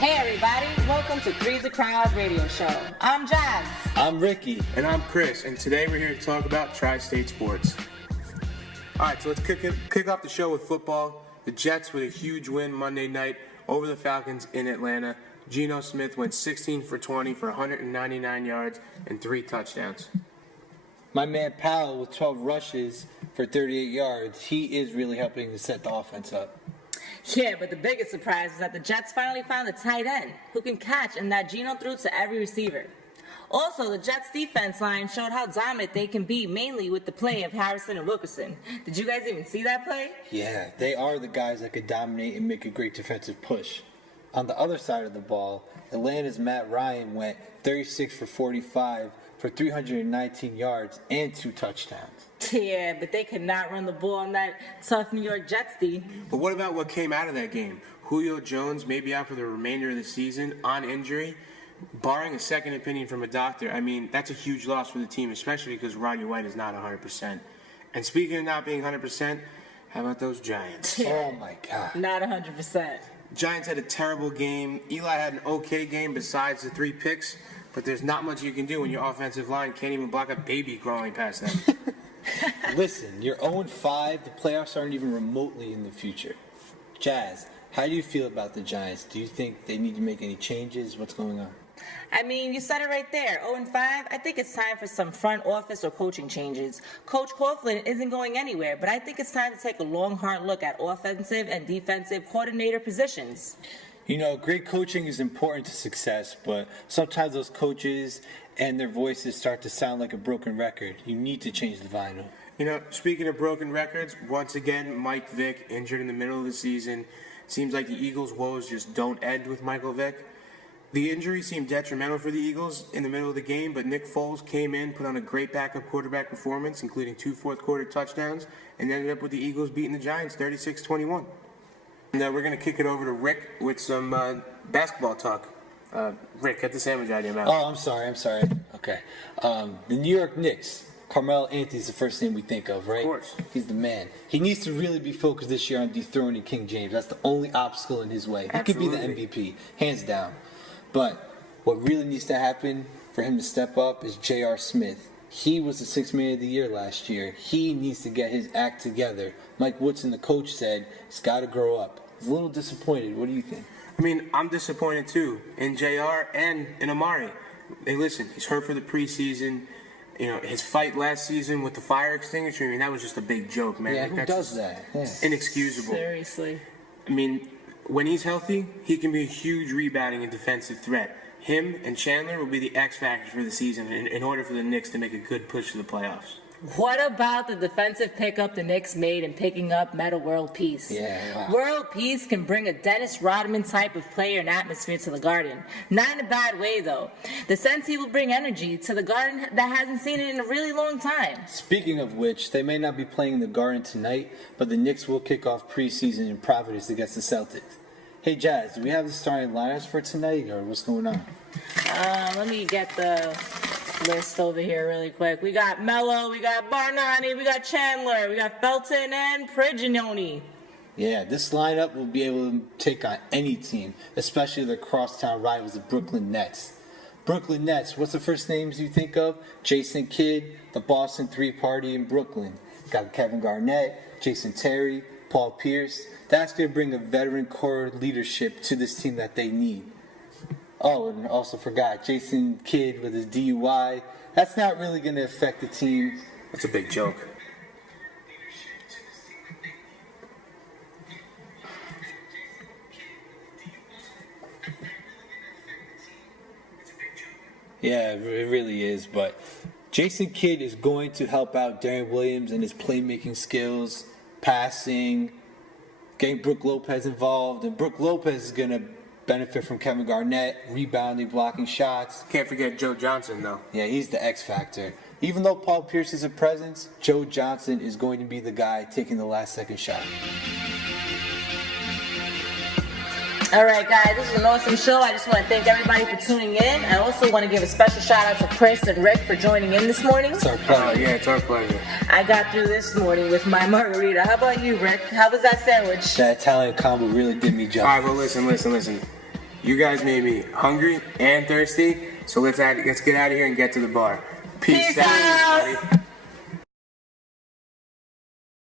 Hey everybody, welcome to 3's radio show. I'm Jazz. I'm Ricky. And I'm Chris, and today we're here to talk about tri-state sports. Alright, so let's kick off the show with football. The Jets with a huge win Monday night over the Falcons in Atlanta. Geno Smith went 16 for 20 for 199 yards and 3 touchdowns. My man Powell with 12 rushes for 38 yards. He is really helping to set the offense up. Yeah, but the biggest surprise is that the Jets finally found a tight end who can catch and that Geno threw to every receiver. Also, the Jets defense line showed how dominant they can be, mainly with the play of Harrison and Wilkerson. Did you guys even see that play? Yeah, they are the guys that could dominate and make a great defensive push. On the other side of the ball, Atlanta's Matt Ryan went 36 for 45 for 319 yards and 2 touchdowns. Yeah, but they could not run the ball on that tough New York Jets D. But what about what came out of that game? Julio Jones may be out for the remainder of the season on injury. Barring a second opinion from a doctor, I mean, that's a huge loss for the team, especially because Roddy White is not 100%. And speaking of not being 100%, how about those Giants? Oh my God. Not 100%. Giants had a terrible game. Eli had an okay game besides the 3 picks, but there's not much you can do when your offensive line can't even block a baby crawling past them. Listen, you're 0-5. The playoffs aren't even remotely in the future. Jazz, how do you feel about the Giants? Do you think they need to make any changes? What's going on? I mean, you said it right there. 0-5, I think it's time for some front office or coaching changes. Coach Coughlin isn't going anywhere, but I think it's time to take a long, hard look at offensive and defensive coordinator positions. You know, great coaching is important to success, but sometimes those coaches and their voices start to sound like a broken record. You need to change the vinyl. You know, speaking of broken records, once again, Mike Vick injured in the middle of the season. Seems like the Eagles' woes just don't end with Michael Vick. The injury seemed detrimental for the Eagles in the middle of the game, but Nick Foles came in, put on a great backup quarterback performance, including 2 fourth-quarter touchdowns, and ended up with the Eagles beating the Giants 36-21. And we're going to kick it over to Rick with some basketball talk. Rick, get the sandwich out of your mouth. Oh, I'm sorry. Okay. The New York Knicks. Carmelo Anthony's the first name we think of, right? Of course. He's the man. He needs to really be focused this year on dethroning King James. That's the only obstacle in his way. He could be the MVP, hands down. But what really needs to happen for him to step up is J.R. Smith. He was the 6th man of the year last year. He needs to get his act together. Mike Woodson, the coach, said he's got to grow up. He's a little disappointed. What do you think? I mean, I'm disappointed too in JR and in Amari. Hey, listen, he's hurt for the preseason. You know, his fight last season with the fire extinguisher, I mean, that was just a big joke, man. Yeah, like, who does that? Yeah. Inexcusable. Seriously. I mean, when he's healthy, he can be a huge rebounding and defensive threat. Him and Chandler will be the X factors for the season in order for the Knicks to make a good push to the playoffs. What about the defensive pickup the Knicks made in picking up Meta World Peace? Yeah, wow. World Peace can bring a Dennis Rodman type of player and atmosphere to the Garden. Not in a bad way, though. The sense he will bring energy to the Garden that hasn't seen it in a really long time. Speaking of which, they may not be playing in the Garden tonight, but the Knicks will kick off preseason in Providence against the Celtics. Hey, Jazz, do we have the starting lineups for tonight, or what's going on? Let me get the list over here really quick. We got Mello, we got Bargnani, we got Chandler, we got Felton, and Prigioni. Yeah, this lineup will be able to take on any team, especially the crosstown rivals, the Brooklyn Nets. Brooklyn Nets, what's the first names you think of? Jason Kidd, the Boston 3 Party in Brooklyn. Got Kevin Garnett, Jason Terry, Paul Pierce. That's going to bring a veteran core leadership to this team that they need. Oh, and also forgot, Jason Kidd with his DUI. That's not really going to affect the team. That's a big joke. Yeah, it really is, but Jason Kidd is going to help out Darren Williams and his playmaking skills, passing, getting Brook Lopez involved, and Brook Lopez is going to benefit from Kevin Garnett, rebounding, blocking shots. Can't forget Joe Johnson, though. Yeah, he's the X factor. Even though Paul Pierce is a presence, Joe Johnson is going to be the guy taking the last second shot. All right, guys, this is an awesome show. I just want to thank everybody for tuning in. I also want to give a special shout out to Chris and Rick for joining in this morning. It's our pleasure. Yeah, it's our pleasure. I got through this morning with my margarita. How about you, Rick? How was that sandwich? That Italian combo really did me justice. All right, well, listen. You guys made me hungry and thirsty, so let's get out of here and get to the bar. Peace out.